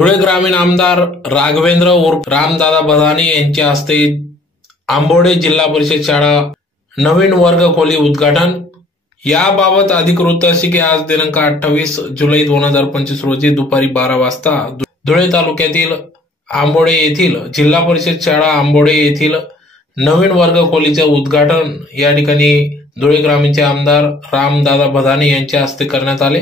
धुळे ग्रामीण आमदार राघवेंद्र उर्फ रामदादा बदाने यांच्या हस्ते आंबोडे जिल्हा परिषद शाळा नवीन वर्ग खोली उद्घाटन। याबाबत अधिक वृत्त अशी की आज दिनांक 28 जुलै 2025 रोजी दुपारी 12 वाजता धुळे तालुक्यातील आंबोडे येथील जिल्हा परिषद शाळा आंबोडे येथील नवीन वर्ग खोलीचे उद्घाटन या ठिकाणी धुळे ग्रामीणचे आमदार रामदादा बदाने यांच्या हस्ते करण्यात आले।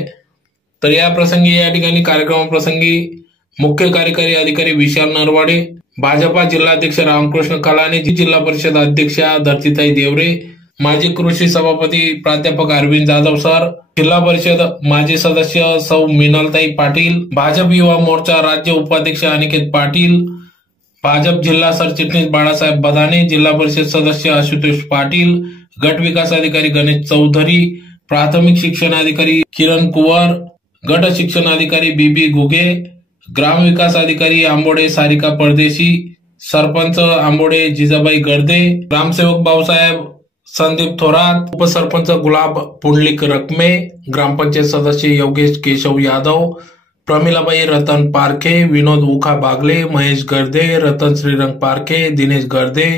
तर या प्रसंगी या ठिकाणी कार्यक्रमाप्रसंगी मुख्य कार्यकारी अधिकारी विशाल नरवाडे, भाजपा जिल्हाध्यक्ष रामकृष्ण कलाने, जिल्हा परिषद अध्यक्षा धरतीताई देवरे, माजी कृषी सभापती प्राध्यापक अरविंद जाधव सर, जिल्हा परिषद माजी सदस्य सौ मिनलताई पाटील, भाजप युवा मोर्चा राज्य उपाध्यक्ष अनिकेत पाटील, भाजप जिल्हा सरचिटणीस बाळासाहेब बदाने, जिल्हा परिषद सदस्य आशुतोष पाटील, गट विकास अधिकारी गणेश चौधरी, प्राथमिक शिक्षण अधिकारी किरण कुवर, गट शिक्षण अधिकारी बीबी घुगे, ग्राम विकास अधिकारी आंबोडे सारिका परदेशी, सरपंच आंबोडे जिजाबाई गर्दे, ग्रामसेवक भाऊसाहेब संदीप थोरात, उपसरपंच गुलाब पुंडलिक रकमे, ग्रामपंचायत सदस्य योगेश केशव यादव, प्रमिलाबाई रतन पारखे, विनोद उखा बागले, महेश गर्दे, रतन श्रीरंग पारखे, दिनेश गर्दे,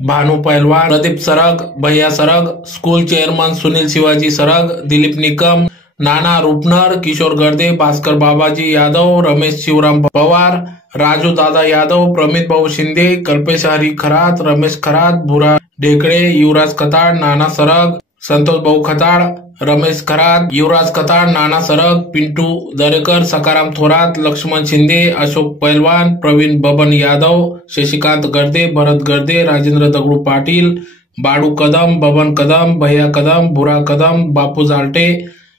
भानु पहलवान, प्रदीप सरग, भैया सरग, स्कूल चेअरमन सुनील शिवाजी सरग, दिलीप निकम, नाना रुपनर, किशोर गर्दे, भास्कर बाबाजी यादव, रमेश शिवराम पवार, राजू दादा यादव, प्रमित भाऊ शिंदे, कल्पेश हरी खरात, रमेश खरात, भुरा ढेकळे, युवराज खताळ, नाना सरग, संतोष भाऊ खताळ, रमेश खरात, युवराज खताळ, नाना सरग, पिंटू दरेकर, सकाराम थोरात, लक्ष्मण शिंदे, अशोक पहलवान, प्रवीण बबन यादव, शशिकांत गर्दे, भरत गर्दे, राजेंद्र दगडू पाटील, बाडू कदम, बबन कदम, भैया कदम, भुरा कदम, बापू जालटे,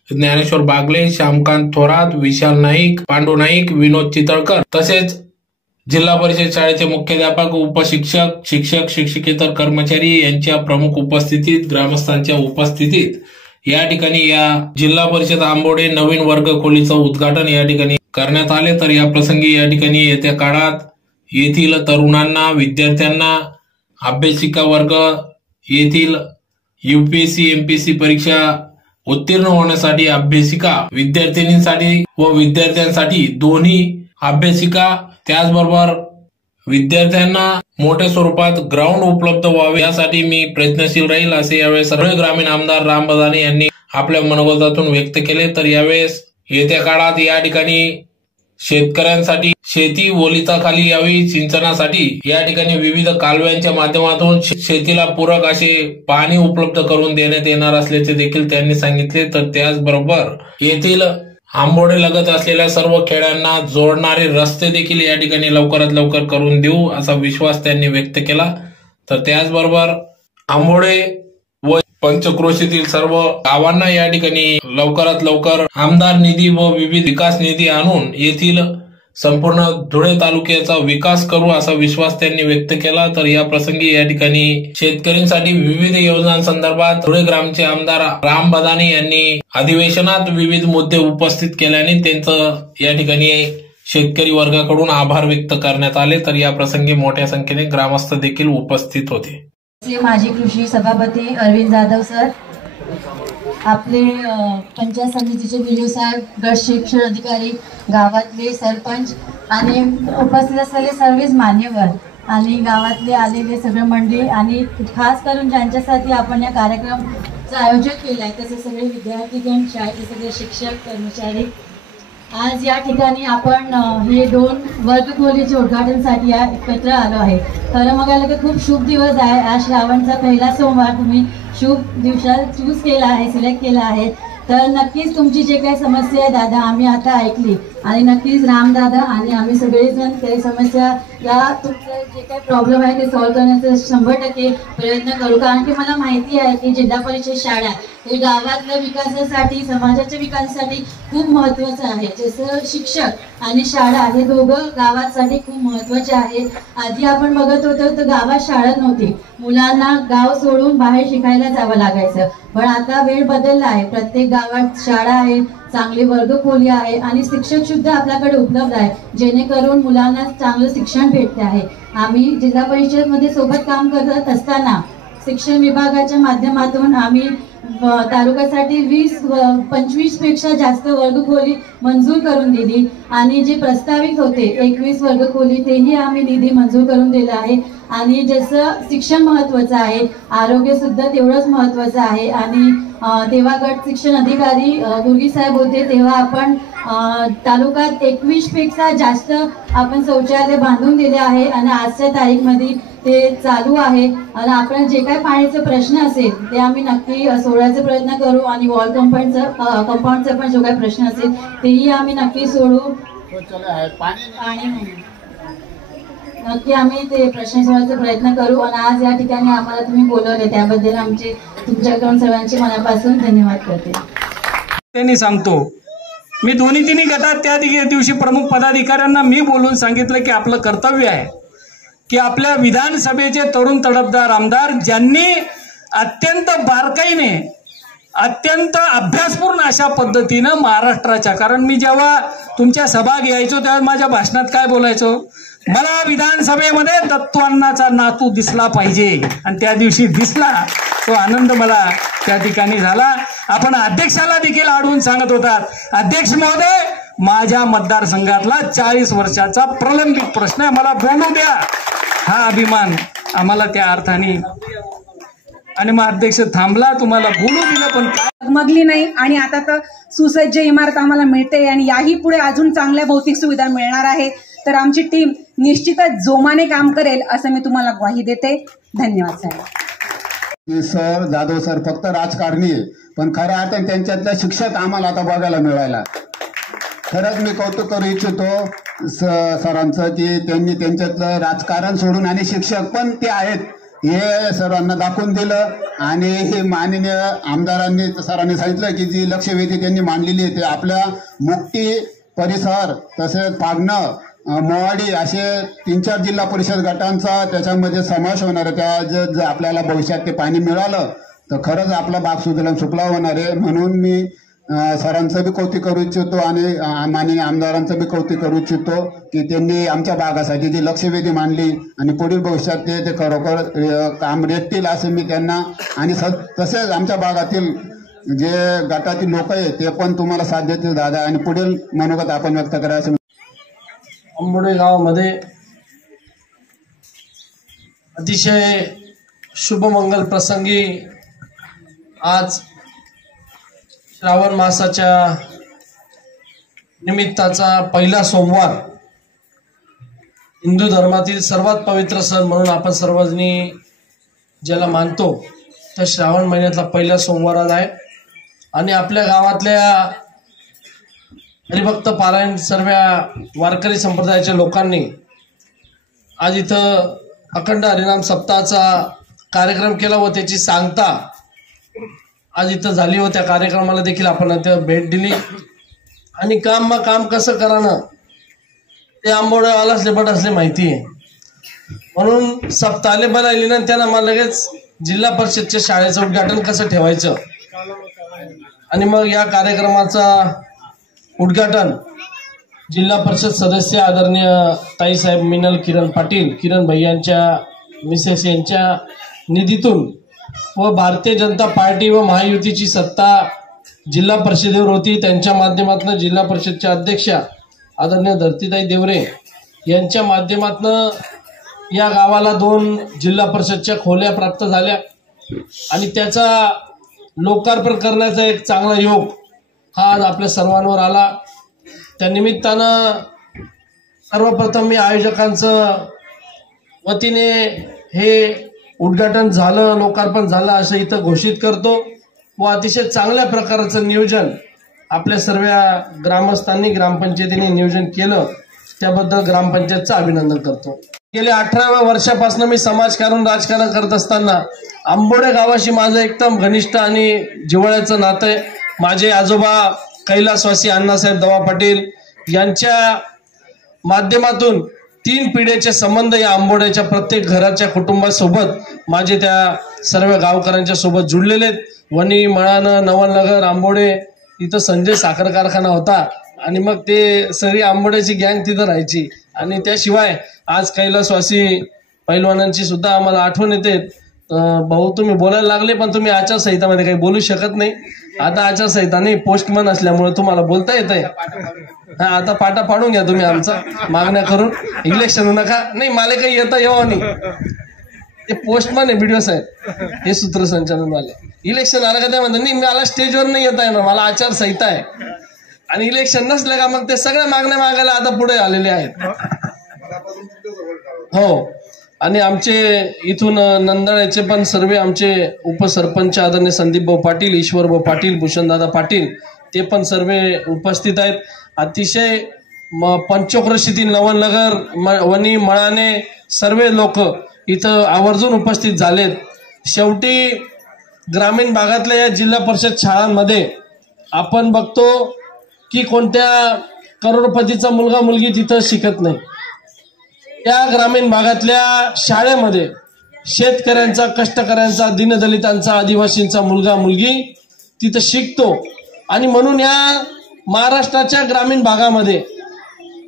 ज्ञानेश्वर बागले, श्यामकांत थोरात, विशाल नाईक, पांडू नाईक, विनोद चितळकर तसेच जिल्हा परिषद शाळेचे मुख्याध्यापक, उपशिक्षक, शिक्षक, शिक्षकेतर कर्मचारी यांच्या प्रमुख उपस्थितीत, ग्रामस्थांच्या उपस्थितीत या ठिकाणी या जिल्हा परिषद आंबोडे नवीन वर्ग खोलीचं उद्घाटन या ठिकाणी करण्यात आले। तर या प्रसंगी या ठिकाणी येत्या काळात येथील तरुणांना, विद्यार्थ्यांना, अभ्यासिका वर्ग येथील यूपीएससी एमपीएससी परीक्षा उत्तीर्ण होण्यासाठी अभ्यासिका, विद्यार्थिनींसाठी व विद्यार्थ्यांसाठी दोन्ही अभ्यासिका, त्याचबरोबर विद्यार्थ्यांना मोठ्या स्वरूपात ग्राउंड उपलब्ध व्हावे यासाठी मी प्रयत्नशील राहील असे यावेळेस धुळे ग्रामीण आमदार राम बदाने यांनी आपल्या मनोगतातून व्यक्त केले। तर यावेळेस येत्या काळात या ठिकाणी शेतकऱ्यांसाठी शेती ओलिताखाली यावी, सिंचनासाठी या ठिकाणी विविध कालव्यांच्या माध्यमातून शेतीला पूरक असे पाणी उपलब्ध करून देण्यात येणार असल्याचे देखील त्यांनी सांगितले। तर त्याचबरोबर येथील आंबोडे लगत असलेल्या सर्व खेड्यांना जोडणारे रस्ते देखील या ठिकाणी लवकरात लवकर करून देऊ असा विश्वास त्यांनी व्यक्त केला। तर त्याचबरोबर आंबोडे व पंचक्रोशीतील सर्व गावांना या ठिकाणी लवकरात लवकर आमदार निधी व विविध विकास निधी आणून येथील संपूर्ण धुळे तालुक्याचा विकास करू असा विश्वास त्यांनी व्यक्त केला। तर या प्रसंगी या ठिकाणी शेतकऱ्यांसाठी विविध योजनांसंदर्भात धुळे ग्रामचे आमदार राम बदाने यांनी अधिवेशनात विविध मुद्दे उपस्थित केल्याने त्यांचं या ठिकाणी शेतकरी वर्गाकडून आभार व्यक्त करण्यात आले। तर या प्रसंगी मोठ्या संख्येने ग्रामस्थ देखील उपस्थित होते। माजी कृषी सभापती अरविंद जाधव सर, आपले पंचायत समितीचे व्हिडिओ साहेब, गट शिक्षण अधिकारी, गावातले सरपंच आणि उपस्थित असलेले सर्वच मान्यवर आणि गावातले आलेले सगळे मंडळी आणि खास करून ज्यांच्यासाठी आपण या कार्यक्रमाचं आयोजन केलं आहे तसे सगळे विद्यार्थीगण, शाळेचे सगळे शिक्षक, कर्मचारी, आज या ठिकाणी आपण हे 2 वर्गखोलीच्या उद्घाटनासाठी एकत्र आलो आहे। खरं बघायला की खूप शुभ दिवस आहे। आज श्रावणचा पहिला सोमवार तुम्ही शुभ दिवसात चूज केला आहे, सिलेक्ट केला आहे। तर नक्कीच तुमची जे काही समस्या आहे दादा आम्ही आता ऐकली आणि नक्कीच रामदादा आणि आम्ही सगळेजण काही समस्या या तुमचं जे काही प्रॉब्लेम आहे ते सॉल्व्ह करण्याचा 100% प्रयत्न करू। कारण की मला माहिती आहे की जिल्हा परिषद शाळा हे गावातल्या विकासासाठी, समाजाच्या विकासासाठी खूप महत्त्वाचं आहे। जसं शिक्षक आणि शाळा हे दोघं गावासाठी खूप महत्त्वाचे आहे। आधी आपण बघत होतो तर गावात शाळा नव्हती, मुलांना गाव सोडून बाहेर शिकायला जावं लागायचं, पण आता वेळ बदलला आहे। प्रत्येक गावात शाळा आहे, चांगली वर्गखोली आहे आणि शिक्षक सुद्धा आपल्याकडे उपलब्ध आहे, जेणेकरून मुलांना चांगलं शिक्षण भेटते आहे। आम्ही जिल्हा परिषद मध्ये सोबत काम करत असताना शिक्षण विभागाच्या माध्यमातून आम्ही तालुक्यासाठी 25 पेक्षा जास्त वर्गखोली मंजूर करून दिली आणि जे प्रस्तावित होते 21 वर्गखोली तेही आम्ही निधी मंजूर करून दिला आहे। आणि जसं शिक्षण महत्त्वाचं आहे, आरोग्य सुद्धा तेवढंच महत्त्वाचं आहे। आणि तेव्हा गट शिक्षण अधिकारी गुर्गी साहेब होते तेव्हा आपण तालुक्यात 21 पेक्षा जास्त आपण शौचालय बांधून दिले आहे आणि आजच्या तारीखमध्ये ते चालू आहे। आणि आपण जे काही पाण्याचे प्रश्न असेल ते आम्ही नक्की सोडवायचा प्रयत्न करू आणि वॉल कंपाऊंडचा पण जो काही प्रश्न असेल तेही आम्ही नक्की सोडू। नक्की आम्ही ते प्रश्न सोडवायचा प्रयत्न करू। आणि आज या ठिकाणी आम्हाला तुम्ही बोलवले त्याबद्दल आमचे तुमच्याकडून सर्वांचे मनापासून धन्यवाद करते। त्यांनी सांगतो मी दोन्ही तिन्ही गटात त्या दिवशी प्रमुख पदाधिकाऱ्यांना मी बोलून सांगितलं की आपलं कर्तव्य आहे की आपल्या विधानसभेचे तरुण तडफदार आमदार ज्यांनी अत्यंत बारकाईने अत्यंत अभ्यासपूर्ण अशा पद्धतीनं महाराष्ट्राच्या, कारण मी जेव्हा तुमच्या सभा घ्यायचो तेव्हा माझ्या भाषणात काय बोलायचो, मला विधानसभेमध्ये दत्तूअण्णाचा नातू दिसला पाहिजे आणि त्या दिवशी दिसला। तो आनंद मला त्या ठिकाणी झाला। आपण अध्यक्षाला देखील आढळून सांगत होतात, अध्यक्ष महोदय माझ्या मतदारसंघातला 40 वर्षाचा प्रलंबित प्रश्न आहे, मला बोलू द्या। हा अभिमान आम्हाला त्या अर्थाने, आणि मग अध्यक्ष थांबला, तुम्हाला बोलू दिलं पण काय डगमगली नाही। आणि आता तर सुसज्ज इमारत आम्हाला मिळते आणि याही पुढे अजून चांगल्या भौतिक सुविधा मिळणार आहे। तर आमची टीम निश्चितच जोमाने काम करेल असं मी तुम्हाला ग्वाही देते। धन्यवाद साहेब। सर जाधव सर फक्त राजकारणी आहे, पण खऱ्या अर्थाने त्यांच्यातल्या शिक्षक आम्हाला आता बघायला मिळायला। खरंच मी कौतुक करू इच्छितो सरांचं की त्यांनी त्यांच्यातलं राजकारण सोडून आणि शिक्षक पण ते आहेत हे सर्वांना दाखवून दिलं। आणि हे माननीय आमदारांनी सरांनी सांगितलं की जी लक्षवेधी त्यांनी मांडलेली आहे ते आपल्या मुक्ती परिसर तसेच पागणं मोवाडी असे 3-4 जिल्हा परिषद गटांचा त्याच्यामध्ये समावेश होणार आहे। त्या जर आपल्याला भविष्यात ते पाणी मिळालं तर खरंच आपला बाग सुजलाम सुफला होणार आहे। म्हणून मी सरांचं बी कौतुक करू इच्छितो आणि माननीय आमदारांचं बी कौतुक करू इच्छितो की त्यांनी आमच्या भागासाठी जी लक्षवेधी मांडली आणि पुढील भविष्यात ते खरोखर काम रेटतील असं मी त्यांना, आणि तसेच आमच्या भागातील जे गटातील लोक आहेत ते पण तुम्हाला साथ देतील दादा, आणि पुढील मनोगत आपण व्यक्त करायचं। आंबोडे गावामध्ये अतिशय शुभमंगल प्रसंगी आज श्रावण मासाच्या निमित्ताचा पहिला सोमवार, हिंदू धर्मातील सर्वात पवित्र सण म्हणून आपण सर्वजणी ज्याला मानतो तर श्रावण महिन्यातला पहिला सोमवार आज आहे। आणि आपल्या गावातल्या हरिभक्त पारायण सर्व वारकरी संप्रदायाच्या लोकांनी आज इथं अखंड हरिनाम सप्ताहाचा कार्यक्रम केला व त्याची सांगता आज इथं झाली व त्या कार्यक्रमाला देखील आपण इथं भेट दिली। आणि काम कसं करानं ते आंबोड्यावाला असले बट असले माहिती आहे, म्हणून सप्ताहाले बनायली ना त्यांना मला लगेच जिल्हा परिषदच्या शाळेचं उद्घाटन कसं ठेवायचं आणि मग या कार्यक्रमाचा उद्घाटन जिल्हा परिषद सदस्य आदरणीय ताईसाहेब मिनल किरण पाटील किरण भैयांच्या मिसेस यांच्या निधीतून व भारतीय जनता पार्टी व महायुतीची सत्ता जिल्हा परिषदेवर होती, त्यांच्या माध्यमातून जिल्हा परिषदच्या अध्यक्षा आदरणीय धरतीताई देवरे यांच्या माध्यमातून या गावाला 2 जिल्हा परिषदच्या खोल्या प्राप्त झाल्या आणि त्याचा लोकार्पण करण्याचा एक चांगला योग हा आज आपल्या सर्वांवर आला। त्या निमित्तानं सर्वप्रथम मी आयोजकांचं वतीने हे उद्घाटन झालं, लोकार्पण झालं असं इथं घोषित करतो व अतिशय चांगल्या प्रकारचं नियोजन आपल्या सर्व ग्रामस्थांनी ग्रामपंचायतीने नियोजन केलं त्याबद्दल ग्रामपंचायतचं अभिनंदन करतो। गेल्या 18व्या वर्षापासून मी समाजकारण राजकारण करत असताना आंबोडे गावाशी माझं एकदम घनिष्ठ आणि जिव्हाळ्याचं नातं आहे। माझे आजोबा कैलासवासी अण्णासाहेब दवा पाटील यांच्या माध्यमातून 3 पिढ्याचे संबंध या आंबोड्याच्या प्रत्येक घराच्या कुटुंबासोबत माझे त्या सर्व गावकऱ्यांच्या सोबत जुळलेले आहेत। वणी मळानं नवलनगर आंबोडे इथं संजय साखर कारखाना होता आणि मग ते सगळी आंबोड्याची गँग तिथं राहायची आणि त्याशिवाय आज कैलासवासी पैलवानांची सुद्धा आम्हाला आठवण येते। भाऊ तुम्ही बोलायला लागले, पण तुम्ही आचारसंहितामध्ये काही बोलू शकत नाही. आता आचारसंहिता नाही, पोस्टमन असल्यामुळे तुम्हाला बोलता येत आहे. हा, आता पाटा पाडून घ्या तुम्ही आमचा मागण्या करून. इलेक्शन नका, नाही मला काही येता येवा नाही. ते पोस्टमन आहे बीडीओ साहेब, हे सूत्रसंचालन वाले. इलेक्शन आलं का ते म्हणतात नाही मला स्टेजवर नाही येता येणार, मला आचारसंहिता आहे. आणि इलेक्शन नसलं का मग ते सगळ्या मागण्या मागायला आता पुढे आलेले आहेत. हो, आणि आमचे इथून नंदाळ्याचे पण सर्व आमचे उपसरपंच आदरणीय संदीपभाऊ पाटील, ईश्वरभाऊ पाटील, भूषणदादा पाटील, ते पण सर्व उपस्थित आहेत. अतिशय पंचक्रोशीतील नवलनगर, वणी, मळाणे सर्व लोक इथं आवर्जून उपस्थित झालेत. शेवटी ग्रामीण भागातल्या या जिल्हा परिषद शाळांमध्ये आपण बघतो की कोणत्या करोडपतीचा मुलगा मुलगी तिथं शिकत नाही. त्या ग्रामीण भागातल्या शाळेमध्ये शेतकऱ्यांचा, कष्टकऱ्यांचा, दीनदलितांचा, आदिवासींचा मुलगा मुलगी तिथं शिकतो. आणि म्हणून या महाराष्ट्राच्या ग्रामीण भागामध्ये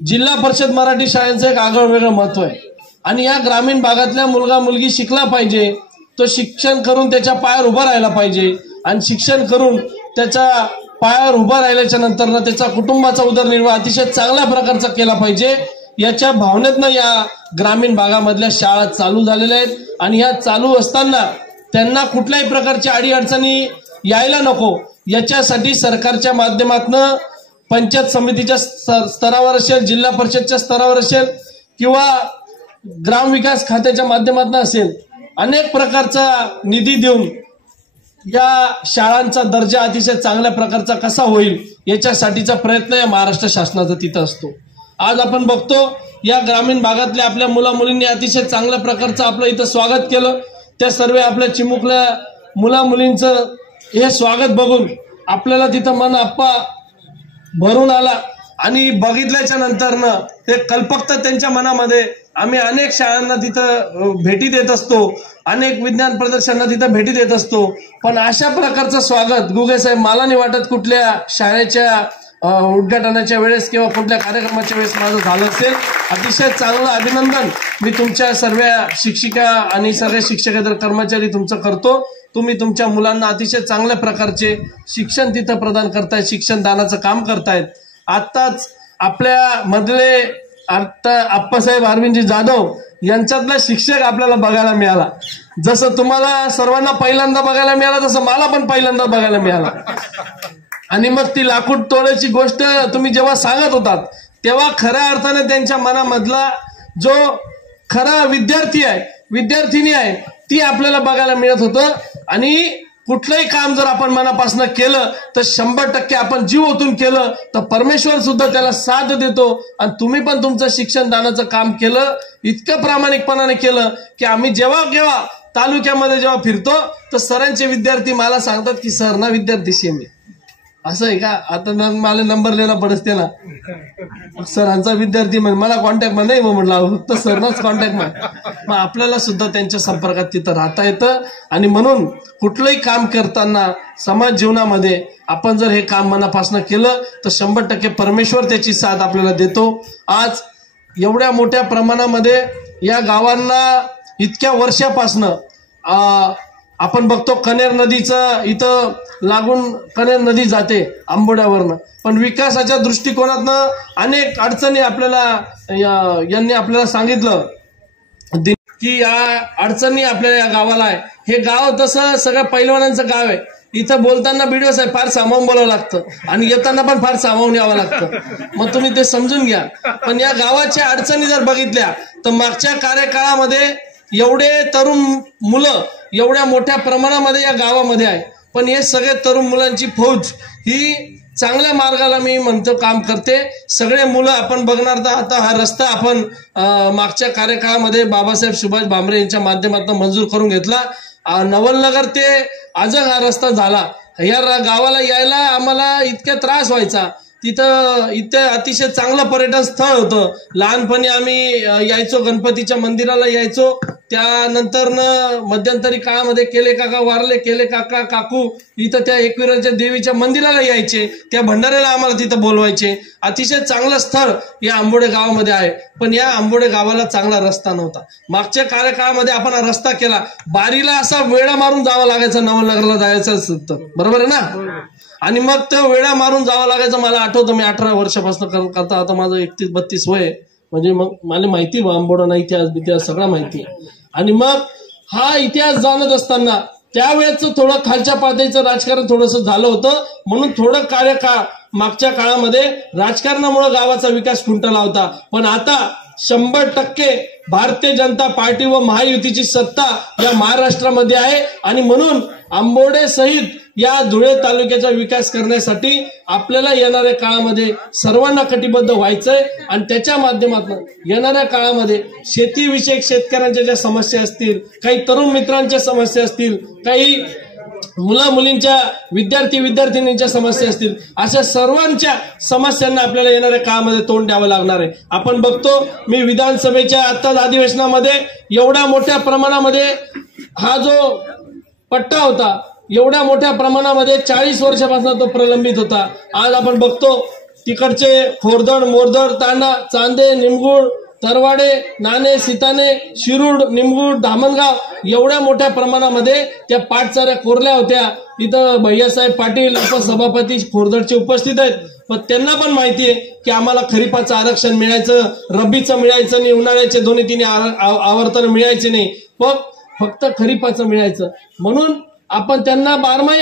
जिल्हा परिषद मराठी शाळेचं एक आगळं वेगळं महत्व आहे. आणि या ग्रामीण भागातल्या मुलगा मुलगी शिकला पाहिजे, तो शिक्षण करून त्याच्या पायावर उभा राहायला पाहिजे. आणि शिक्षण करून त्याच्या पायावर उभा राहिल्याच्या नंतर ना त्याचा कुटुंबाचा उदरनिर्वाह अतिशय चांगल्या प्रकारचा केला पाहिजे, याच्या भावनेतनं या ग्रामीण भागामधल्या शाळा चालू झालेल्या आहेत. आणि ह्या चालू असताना त्यांना कुठल्याही प्रकारच्या अडीअडचणी यायला नको, याच्यासाठी सरकारच्या माध्यमातून पंचायत समितीच्या स्तरावर असेल, जिल्हा परिषदच्या स्तरावर असेल किंवा ग्रामविकास खात्याच्या माध्यमातून असेल, अनेक प्रकारचा निधी देऊन या शाळांचा दर्जा अतिशय चांगल्या प्रकारचा कसा होईल याच्यासाठीचा प्रयत्न या महाराष्ट्र शासनाचा तिथं असतो. आज आपण बघतो या ग्रामीण भागातल्या आपल्या मुला मुलींनी अतिशय चांगल्या प्रकारचं आपलं इथं स्वागत केलं. त्या सर्व आपल्या चिमुकल्या मुला मुलींचं हे स्वागत बघून आपल्याला तिथं मन आप्पा भरून आला. आणि बघितल्याच्या नंतरनं हे कल्पकता त्यांच्या मनामध्ये. आम्ही अनेक शाळांना तिथं भेटी देत असतो, अनेक विज्ञान प्रदर्शनांना तिथं भेटी देत असतो, पण अशा प्रकारचं स्वागत गुगे साहेब मला नाही वाटत कुठल्या शाळेच्या उद्घाटनाच्या वेळेस किंवा कुठल्या कार्यक्रमाच्या वेळेस माझं झालं असेल. अतिशय चांगलं अभिनंदन मी तुमच्या सर्व शिक्षिका आणि सर्व शिक्षकेतर कर्मचारी तुमचं करतो. तुम्ही तुमच्या मुलांना अतिशय चांगल्या प्रकारचे शिक्षण तिथं प्रदान करतायत, शिक्षण दानाचं काम करतायत. आत्ताच आपल्या मधले आप्पासाहेब अरविंदजी जाधव यांच्यातला शिक्षक आपल्याला बघायला मिळाला. जसं तुम्हाला सर्वांना पहिल्यांदा बघायला मिळाला तसं मला पण पहिल्यांदा बघायला मिळाला. आणि मग ती लाकूड तोडायची गोष्ट तुम्ही जेव्हा सांगत होतात तेव्हा खऱ्या अर्थाने त्यांच्या मनामधला जो खरा विद्यार्थी आहे, विद्यार्थिनी आहे, ती आपल्याला बघायला मिळत होतं. आणि कुठलंही काम जर आपण मनापासून केलं तर 100% आपण जीव ओतून केलं तर परमेश्वर सुद्धा त्याला साथ देतो. आणि तुम्ही पण तुमचं शिक्षण दानाचं काम केलं, इतकं प्रामाणिकपणाने केलं की आम्ही जेव्हा तालुक्यामध्ये जेव्हा फिरतो तर सरांचे विद्यार्थी मला सांगतात की सर ना विद्यार्थी मी असं आहे का, आता मला नंबर लिहायला पडते ना, सरांचा विद्यार्थी म्हण मला कॉन्टॅक्ट मध्ये म्हटलं फक्त सरनाच कॉन्टॅक्ट मग आपल्याला सुद्धा त्यांच्या संपर्कात तिथं राहता येतं. आणि म्हणून कुठलंही काम करताना समाज जीवनामध्ये आपण जर हे काम मनापासून केलं तर 100% परमेश्वर त्याची साथ आपल्याला देतो. आज एवढ्या मोठ्या प्रमाणामध्ये या गावांना इतक्या वर्षापासनं आपण बघतो कनेर नदीचं इथं लागून कनेर नदी जाते आंबोड्यावरनं, पण विकासाच्या दृष्टिकोनातनं अनेक अडचणी आपल्याला यांनी आपल्याला सांगितलं की या अडचणी आपल्याला या गावाला आहे. हे गाव तसं सगळं पैलवानांचं गाव आहे. इथं बोलताना बीडीओ साहेब फार सामावून बोलावं लागतं आणि येताना पण फार सामावून यावं लागतं, मग तुम्ही ते समजून घ्या. पण या गावाच्या अडचणी जर बघितल्या तर मागच्या कार्यकाळामध्ये एवढे तरुण मुलं एवढ्या मोठ्या प्रमाणामध्ये या गावामध्ये आहे, पण हे सगळे तरुण मुलांची फौज ही चांगल्या मार्गाला मी म्हणतो काम करते. सगळे मुलं आपण बघणार तर आता हा रस्ता आपण मागच्या कार्यकाळामध्ये बाबासाहेब सुभाष भामरे यांच्या माध्यमातून मंजूर करून घेतला. नवलनगर ते आजग हा रस्ता झाला. या गावाला यायला आम्हाला इतका त्रास व्हायचा. इथे अतिशय चांगलं पर्यटन स्थळ होतं. लहानपणी आम्ही यायचो, गणपतीच्या मंदिराला यायचो त्यानंतर मध्यंतरी काळामध्ये केले काका वारले, केले काका काकू इथं त्या एकविराच्या देवीच्या मंदिराला यायचे, त्या भंडाऱ्याला आम्हाला तिथं बोलवायचे. अतिशय चांगलं स्थळ या आंबोडे गावामध्ये आहे. पण या आंबोडे गावाला चांगला रस्ता नव्हता. मागच्या कार्यकाळामध्ये आपण हा रस्ता केला. बारीला असा वेळा मारून जावं लागायचं नवलनगरला जायचं असतं, बरोबर आहे ना. आणि मग तो वेळा मारून जावं लागायचं. मला आठवतं मी 18 वर्षापासून करता, आता माझं 31-32 वय, म्हणजे मग मला माहिती आंबोडा इतिहास सगळा माहिती. आणि मग हा इतिहास जाणत असताना त्यावेळेच थोडं खालच्या पातळीचं राजकारण थोडंसं झालं होतं, म्हणून थोडं कार्यकाळ मागच्या काळामध्ये राजकारणामुळे गावाचा विकास खुंटला होता. पण आता 100% भारतीय जनता पार्टी व महायुतीची सत्ता या महाराष्ट्रामध्ये आहे. आणि म्हणून आंबोडे सहित या धुळे तालुक्याचा विकास करण्यासाठी आपल्याला येणाऱ्या काळामध्ये सर्वांना कटिबद्ध व्हायचंय. आणि त्याच्या माध्यमातून येणाऱ्या काळामध्ये शेतीविषयक शेतकऱ्यांच्या ज्या समस्या असतील, काही तरुण मित्रांच्या समस्या असतील, काही मुला मुलींच्या विद्यार्थ्यांच्या समस्या असतील, अशा सर्वांच्या समस्यांना आपल्याला येणाऱ्या काळामध्ये तोंड द्यावं लागणार आहे. आपण बघतो मी विधानसभेच्या आत्ताच अधिवेशनामध्ये एवढ्या मोठ्या प्रमाणामध्ये हा जो पट्टा होता, एवढ्या मोठ्या प्रमाणामध्ये 40 वर्षापासून तो प्रलंबित होता. आज आपण बघतो तिकडचे खोरदड, मोरदड, तांडा, चांदे, निमगुळ, तरवाडे, नाणे, सीताने, शिरूड, निमगुळ, धामणगाव एवढ्या मोठ्या प्रमाणामध्ये त्या पाटचाऱ्या कोरल्या होत्या. इथं भैयासाहेब पाटील उपसभापती खोरदडचे उपस्थित आहेत. पण त्यांना पण माहिती आहे की आम्हाला खरीपाचं आरक्षण मिळायचं, रब्बीचं मिळायचं नाही, उन्हाळ्याचे 2-3 आवर्तन मिळायचे नाही, पण फक्त खरीपाचं मिळायचं. म्हणून आपण त्यांना बारमाही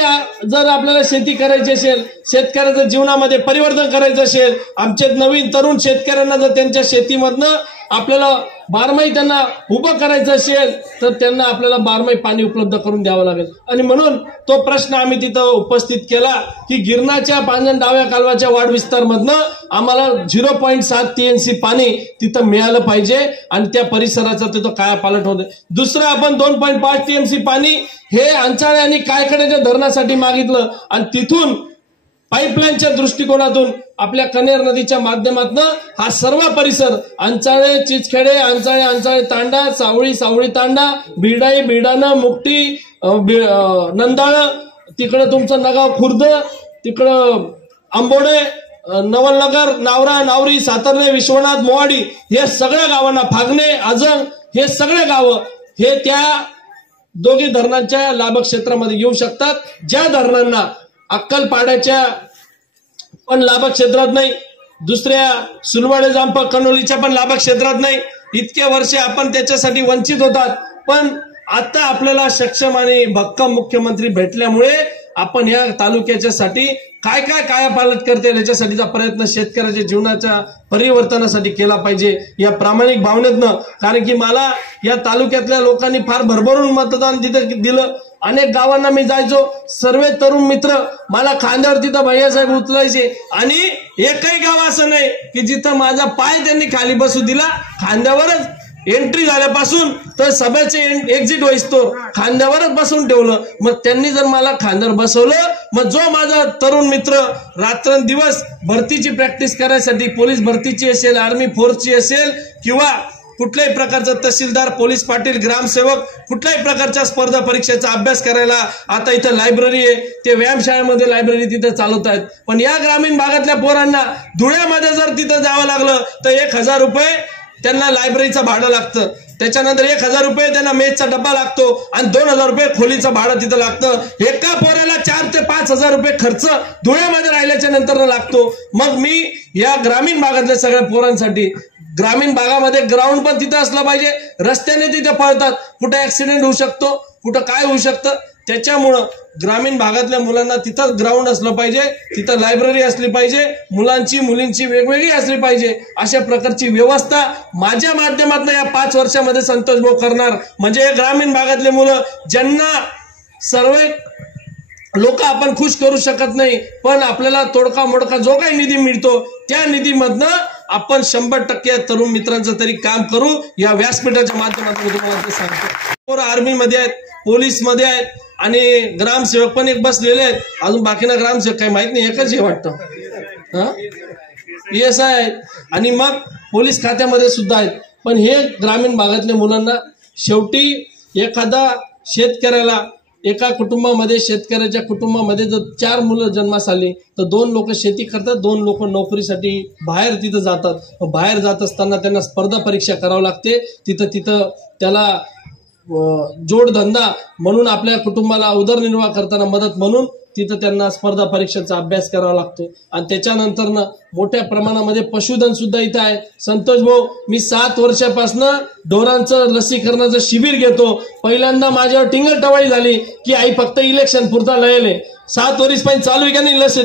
जर आपल्याला शेती करायची असेल, शेतकऱ्याच्या जीवनामध्ये परिवर्तन करायचं असेल, आमचे नवीन तरुण शेतकऱ्यांना जर त्यांच्या शेतीमधनं आपल्याला बारमाही त्यांना उभं करायचं असेल तर त्यांना आपल्याला बारमाही पाणी उपलब्ध करून द्यावं लागेल. आणि म्हणून तो प्रश्न आम्ही तिथं उपस्थित केला की गिरणाच्या पांजण डाव्या कालवाच्या वाढ विस्तार मधनं आम्हाला 0.7 TMC पाणी तिथं मिळालं पाहिजे आणि त्या परिसराचा तिथं कायापालट होते. दुसरं आपण 2.5 TMC पाणी हे अंचाळे आणि कायकड्याच्या धरणासाठी मागितलं आणि तिथून पाईपलाईनच्या दृष्टिकोनातून आपल्या कनेर नदीच्या माध्यमातून हा सर्व परिसर अंचाळे, चिचखेडे, अंचाळे तांडा, सावळी तांडा, बिडाई, बिडाणं, मुकटी, नंदाळ, तिकडं तुमचं नगाव खुर्द, तिकडं आंबोडे, नवलनगर, नावरा, नावरी, सातर्ले, विश्वनाथ, मोवाडी हे सगळ्या गावांना, फागणे, आजंग हे सगळे गावं हे त्या दोघी धरणांच्या लाभक क्षेत्रामध्ये येऊ शकतात. ज्या धरणांना अक्कलपाड्याच्या पण लाभक क्षेत्रात नाही, दुसऱ्या सुलवाडे, जांपा, कणोलीच्या पण लाभक क्षेत्रात नाही. इतके वर्षे आपण त्याच्यासाठी वंचित होतात. पण आता आपल्याला सक्षम आणि भक्कम मुख्यमंत्री भेटल्यामुळे आपण या तालुक्याच्या साठी काय काय कायापालट करते याच्यासाठीचा प्रयत्न शेतकऱ्याच्या जीवनाच्या परिवर्तनासाठी केला पाहिजे या प्रामाणिक भावनेतनं. कारण की मला या तालुक्यातल्या लोकांनी फार भरभरून मतदान तिथं दिलं. अनेक गावांना मी जायचो, सर्व तरुण मित्र मला खांद्यावर तिथं भैयासाहेब उचलायचे आणि एकही गाव असं नाही की जिथं माझा पाय त्यांनी खाली बसू दिला. खांद्यावरच एंट्री झाल्यापासून तर सभेचे एक्झिट व्हायचो खांद्यावरच बसवून ठेवलं. मग त्यांनी जर मला खांद्यावर बसवलं, मग जो माझा तरुण मित्र रात्रंदिवस भरतीची प्रॅक्टिस करायसाठी, पोलीस भरतीची असेल, आर्मी फोर्सची असेल किंवा कुठल्याही प्रकारचा तहसीलदार, पोलीस पाटील, ग्रामसेवक कुठल्याही प्रकारच्या स्पर्धा परीक्षेचा अभ्यास करायला आता इथं लायब्ररी आहे. ते व्यायामशाळेमध्ये लायब्ररी तिथं चालवत आहेत. पण या ग्रामीण भागातल्या पोरांना धुळ्यामध्ये जर तिथं जावं लागलं तर 1000 रुपये त्यांना लायब्ररीचं भाडं लागतं. त्याच्यानंतर 1000 रुपये त्यांना मेसचा डब्बा लागतो आणि 2000 रुपये खोलीचं भाडं तिथं लागतं. एका पोराला 4 ते 5 हजार रुपये खर्च धुळ्यामध्ये राहिल्याच्या नंतर लागतो. मग मी या ग्रामीण भागातल्या सगळ्या पोरांसाठी, ग्रामीण भागामध्ये ग्राउंड पण तिथं असलं पाहिजे. रस्त्याने तिथे पळतात, कुठं ऍक्सिडेंट होऊ शकतो, कुठं काय होऊ शकतं. त्याच्यामुळं ग्रामीण भागातल्या मुलांना तिथं ग्राउंड असलं पाहिजे, तिथं लायब्ररी असली पाहिजे, मुलांची मुलींची वेगवेगळी असली पाहिजे. अशा प्रकारची व्यवस्था माझ्या माध्यमातून या 5 वर्षामध्ये संतोष भाऊ करणार. म्हणजे ग्रामीण भागातले मुलं ज्यांना सर्व लोक आपण खुश करू शकत नाही, पण आपल्याला तोडका मोडका जो काही निधी मिळतो त्या निधीमधनं आपण 100% तरुण मित्रांचं तरी काम करू. या व्यासपीठाच्या माध्यमातून तुम्हाला ते सांगतो. आर्मीमध्ये आहेत, पोलीस मध्ये आहेत आणि ग्रामसेवक पण एक बसलेले आहेत. अजून बाकीना ग्रामसेवक काही माहित नाही, एकच हे वाटतं PSI आहेत आणि मग पोलीस खात्यामध्ये सुद्धा आहेत. पण हे ग्रामीण भागातल्या मुलांना शेवटी एखादा शेतकऱ्याला एका कुटुंबामध्ये शेतकऱ्याच्या कुटुंबामध्ये जर 4 मुलं जन्मास आली तर 2 लोक शेती करतात, 2 लोक नोकरीसाठी बाहेर तिथं जातात. बाहेर जात असताना त्यांना स्पर्धा परीक्षा करावी लागते. तिथं त्याला जोडधंदा म्हणून आपल्या कुटुंबाला उदरनिर्वाह करताना मदत म्हणून तिथं त्यांना स्पर्धा परीक्षेचा अभ्यास करावा लागतो. आणि त्याच्यानंतर मोठ्या प्रमाणामध्ये पशुधन सुद्धा इथं आहे. संतोष भाऊ, मी 7 वर्षापासून ढोरांचं लसीकरणाचं शिबिर घेतो. पहिल्यांदा माझ्यावर टिंगलटवाळी झाली की आई फक्त इलेक्शन पुरता लयले. 7 वर्ष पण चालू आहे का नाही लस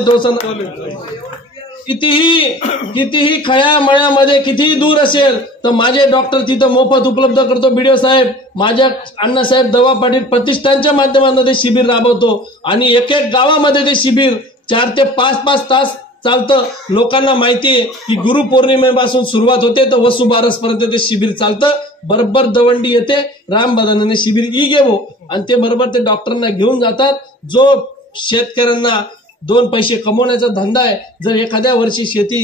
कितीही खळ्यामळ्यामध्ये कितीही दूर असेल तर माझे डॉक्टर तिथं मोफत उपलब्ध करतो. बीडीओ साहेब, माझ्या अण्णासाहेब दवा पाटील प्रतिष्ठानच्या माध्यमातून ते शिबिर राबवतो आणि एक गावामध्ये ते शिबिर 4 ते 5 तास चालतं. लोकांना माहिती आहे की गुरुपौर्णिमेपासून सुरुवात होते तर वसुबारसपर्यंत ते शिबिर चालतं. बरोबर दवंडी येते, राम बदानाने शिबिर घेवो आणि ते बरोबर ते डॉक्टरांना घेऊन जातात. जो शेतकऱ्यांना 2 पैसे कमवण्याचा धंदा आहे. जर एखाद्या वर्षी शेती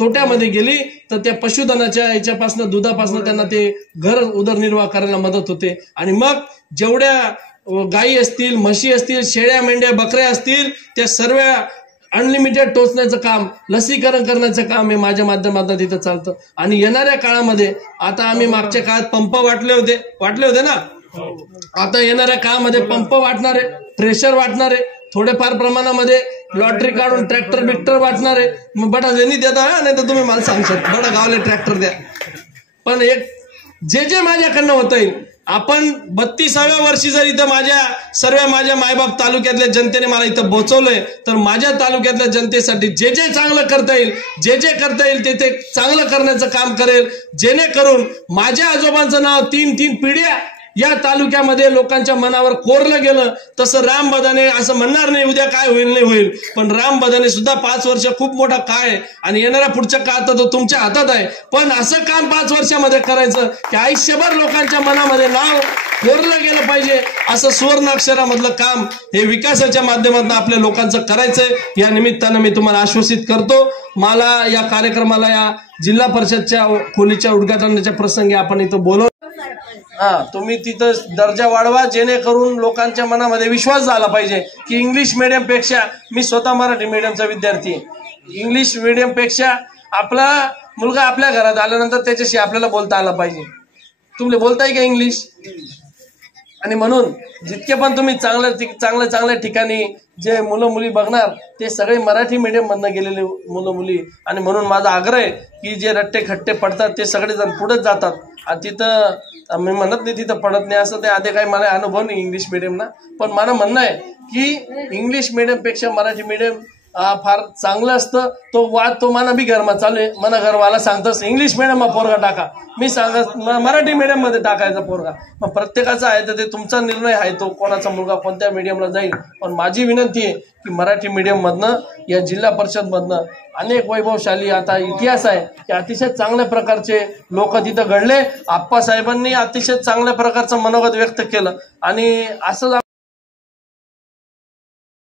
तोट्यामध्ये गेली तर त्या पशुधनाच्या याच्यापासून दुधापासून त्यांना ते घर उदरनिर्वाह करायला मदत होते. आणि मग जेवढ्या गायी असतील, म्हशी असतील, शेळ्या, मेंढ्या, बकऱ्या असतील त्या सर्व अनलिमिटेड टोचण्याचं काम, लसीकरण करण्याचं काम हे माझ्या माध्यमातून तिथं चालतं. आणि येणाऱ्या काळामध्ये आता आम्ही मागच्या काळात पंप वाटले होते ना, आता येणाऱ्या काळामध्ये पंप वाटणारे, प्रेशर वाटणारे, थोडेफार प्रमाणामध्ये लॉटरी काढून ट्रॅक्टर बिक्टर वाटणारे. मग बडा ज्यांनी देता नाही तर तुम्ही मला सांगशाल बडा गावले ट्रॅक्टर द्या. पण एक जे माझ्याकडनं होता येईल, आपण 32व्या वर्षी जर इथं माझ्या मायबाप तालुक्यातल्या जनतेने मला इथं पोहोचवलंय तर माझ्या तालुक्यातल्या जनतेसाठी जे चांगलं करता येईल, जे करता येईल ते चांगलं करण्याचं काम करेल. जेणेकरून माझ्या आजोबांचं नाव 3 पिढ्या या तालुक्यामध्ये लोकांच्या मनावर कोरलं गेलं. तसं राम बदाने असं म्हणणार नाही उद्या काय होईल नाही होईल, पण राम बदाने सुद्धा 5 वर्ष खूप मोठा काळ आहे आणि येणाऱ्या पुढच्या काळात तो तुमच्या हातात आहे. पण असं काम 5 वर्षामध्ये करायचं की आयुष्यभर लोकांच्या मनामध्ये नाव कोरलं गेलं पाहिजे. असं सुवर्ण अक्षरामधलं काम हे विकासाच्या माध्यमातून आपल्या लोकांचं करायचंय. या निमित्तानं मी तुम्हाला आश्वासित करतो. मला या कार्यक्रमाला या जिल्हा परिषदच्या खोलीच्या उद्घाटनाच्या प्रसंगी आपण इथं बोलवलं. तुम्ही तिथं दर्जा वाढवा जेणेकरून लोकांच्या मनामध्ये विश्वास झाला पाहिजे की इंग्लिश मीडियम पेक्षा, मी स्वतः मराठी मीडियमचा विद्यार्थी आहे, इंग्लिश मीडियम पेक्षा आपला मुलगा आपल्या घरात आल्यानंतर त्याच्याशी आपल्याला बोलता आला पाहिजे. तुम्ही बोलताय का इंग्लिश? आणि म्हणून जितके पण तुम्ही चांगल्या ठिकाणी जे मुलं मुली बघणार ते सगळे मराठी मीडियम मधनं गेलेले मुलं मुली. आणि म्हणून माझा आग्रह आहे की जे रट्टे खट्टे पडतात ते सगळेजण पुढेच जातात. आणि तिथं मी म्हणत नाही तिथं पडत नाही असं, ते आधी काही मला अनुभव नाही इंग्लिश मिडियमना, पण मला म्हणणं आहे की इंग्लिश मिडियम पेक्षा मराठी मिडियम फार चांगलं असतं. तो वाद तो मना बी घरमा चालू आहे. मना घरवाला सांगतस इंग्लिश मिडियम पोरगा टाका, मी सांगत मराठी मिडियम मध्ये टाकायचा पोरगा. मग प्रत्येकाचा आहे तर ते तुमचा निर्णय आहे, तो कोणाचा मुलगा कोणत्या मिडियमला जाईल. पण माझी विनंती आहे की मराठी मिडियम मधनं या जिल्हा परिषद मधनं अनेक वैभवशाली आता इतिहास आहे की अतिशय चांगल्या प्रकारचे लोक तिथं घडले. आप्पासाहेबांनी अतिशय चांगल्या प्रकारचं मनोगत व्यक्त केलं आणि असं